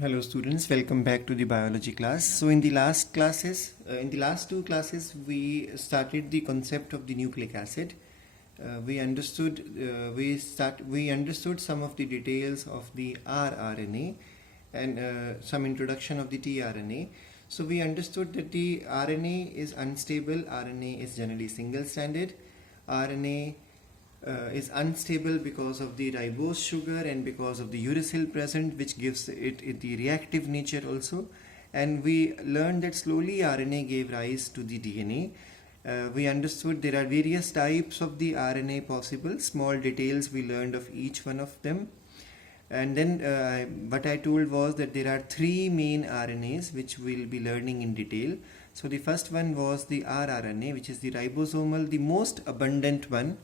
Hello students, welcome back to the biology class. So in the last two classes, we started the concept of the nucleic acid. We understood some of the details of the rRNA and some introduction of the tRNA. So we understood that the RNA is unstable, RNA is generally single-stranded, RNA is unstable because of the ribose sugar and because of the uracil present, which gives it the reactive nature also. And we learned that slowly RNA gave rise to the DNA. We understood there are various types of the RNA possible, small details we learned of each one of them. And then what I told was that there are three main RNAs which we'll be learning in detail. So the first one was the rRNA, which is the ribosomal, the most abundant one,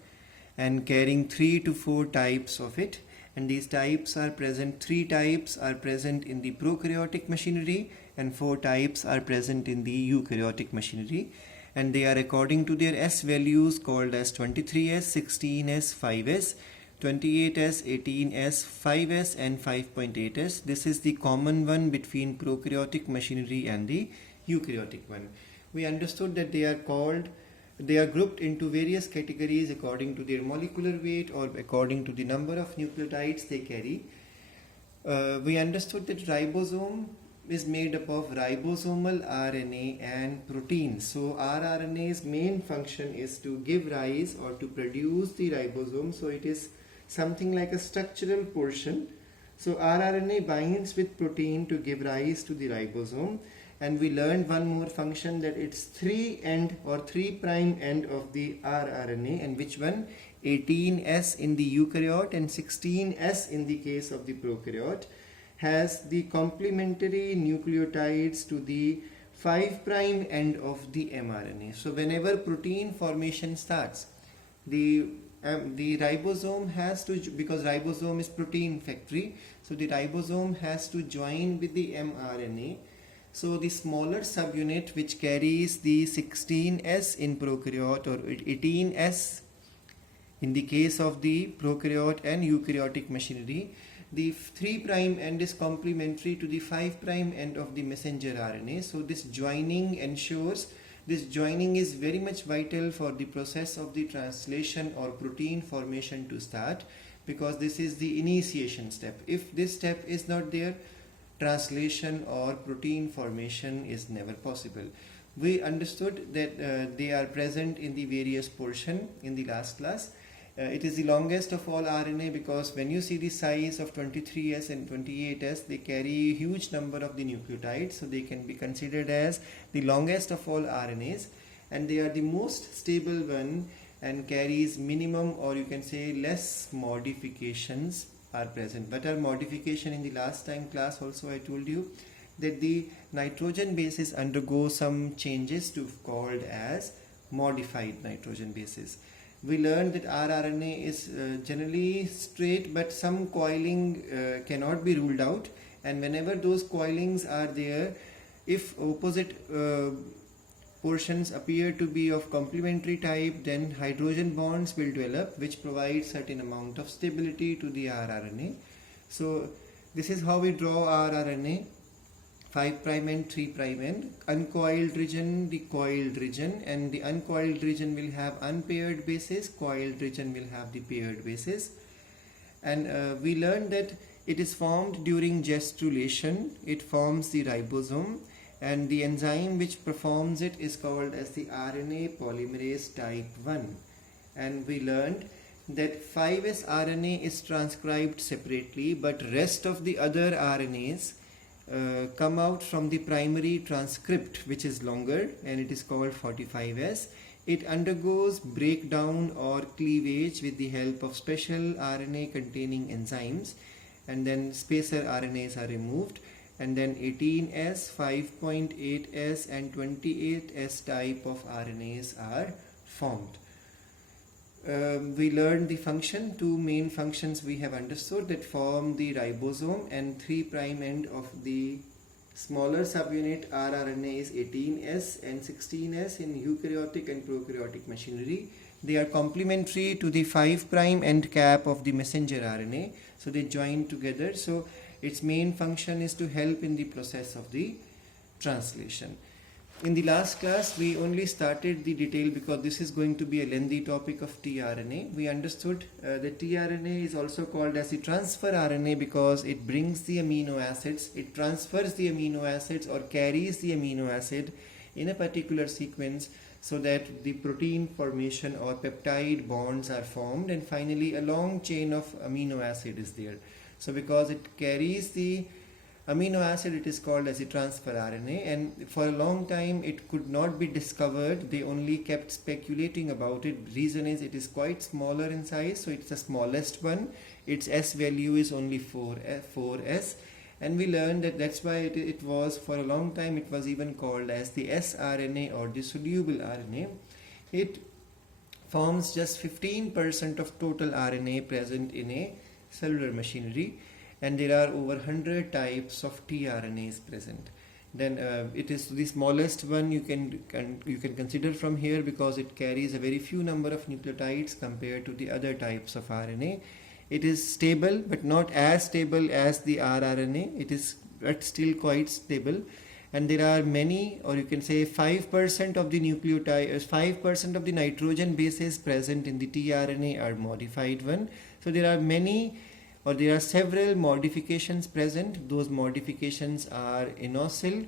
and carrying 3 to 4 types of it, and these types are present, 3 types are present in the prokaryotic machinery and 4 types are present in the eukaryotic machinery, and they are according to their S values called as 23S, 16S, 5S, 28S, 18S, 5S and 5.8S. This is the common one between prokaryotic machinery and the eukaryotic one. We understood that they are grouped into various categories according to their molecular weight or according to the number of nucleotides they carry. We understood that ribosome is made up of ribosomal RNA and proteins. So rRNA's main function is to give rise or to produce the ribosome. So it is something like a structural portion. So rRNA binds with protein to give rise to the ribosome. And we learned one more function, that it's 3' end of the rRNA, and which one? 18S in the eukaryote and 16S in the case of the prokaryote, has the complementary nucleotides to the 5' end of the mRNA. So whenever protein formation starts, the ribosome has to, because ribosome is protein factory, so the ribosome has to join with the mRNA. So the smaller subunit which carries the 16S in prokaryote or 18S in the case of the prokaryote and eukaryotic machinery, the 3' end is complementary to the 5' end of the messenger RNA. So this joining ensures, this joining is very much vital for the process of the translation or protein formation to start, because this is the initiation step. If this step is not there, translation or protein formation is never possible. We understood that they are present in the various portion in the last class. It is the longest of all RNA, because when you see the size of 23S and 28S, they carry a huge number of the nucleotides, so they can be considered as the longest of all RNAs, and they are the most stable one and carries minimum, or you can say less modifications are present. What are modification? In the last time class also I told you that the nitrogen bases undergo some changes to called as modified nitrogen bases. We learned that rRNA is generally straight, but some coiling cannot be ruled out, and whenever those coilings are there, if opposite portions appear to be of complementary type, then hydrogen bonds will develop, which provide certain amount of stability to the rRNA. So this is how we draw rRNA: 5' end, 3' end, uncoiled region, the coiled region, and the uncoiled region will have unpaired bases, coiled region will have the paired bases. And we learned that it is formed during gestulation. It forms the ribosome, and the enzyme which performs it is called as the RNA polymerase type 1. And we learned that 5S RNA is transcribed separately, but rest of the other RNAs come out from the primary transcript, which is longer, and it is called 45S. It undergoes breakdown or cleavage with the help of special RNA containing enzymes, and then spacer RNAs are removed, and then 18S, 5.8S and 28S type of RNAs are formed. We learned the function, two main functions we have understood that form the ribosome, and 3' end of the smaller subunit rRNA is 18S and 16S in eukaryotic and prokaryotic machinery. They are complementary to the 5' end cap of the messenger RNA, so they join together. So Its main function is to help in the process of the translation. In the last class, we only started the detail because this is going to be a lengthy topic of tRNA. We understood that tRNA is also called as the transfer RNA because it brings the amino acids, it transfers the amino acids or carries the amino acid in a particular sequence so that the protein formation or peptide bonds are formed, and finally a long chain of amino acid is there. So because it carries the amino acid, it is called as a transfer RNA, and for a long time it could not be discovered. They only kept speculating about it. Reason is it is quite smaller in size, so it's the smallest one. Its S value is only 4S, and we learned that that's why it was for a long time it was even called as the sRNA or the soluble RNA. It forms just 15% of total RNA present in a cellular machinery, and there are over 100 types of tRNAs present. Then it is the smallest one you can consider from here because it carries a very few number of nucleotides compared to the other types of RNA. It is stable but not as stable as the rRNA. It is but still quite stable, and there are many, or you can say 5% of the nucleotides, 5% of the nitrogen bases present in the tRNA are modified one. So there are many, or there are several modifications present. Those modifications are inosine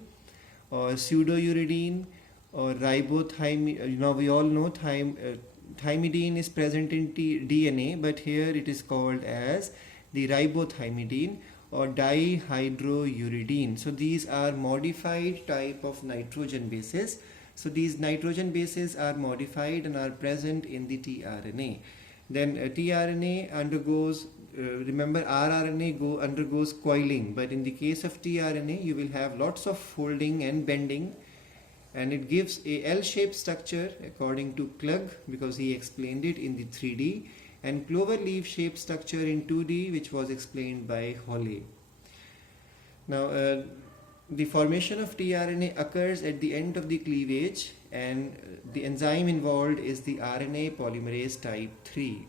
or pseudouridine or ribothyme. We all know thymidine is present in DNA, but here it is called as the ribothymidine or dihydrouridine. So these are modified type of nitrogen bases. So these nitrogen bases are modified and are present in the tRNA. Then tRNA undergoes, remember rRNA undergoes coiling, but in the case of tRNA you will have lots of folding and bending, and it gives a L-shaped structure according to Klug because he explained it in the 3D, and clover leaf shaped structure in 2D which was explained by Holle. Now the formation of tRNA occurs at the end of the cleavage, and the enzyme involved is the RNA polymerase type 3.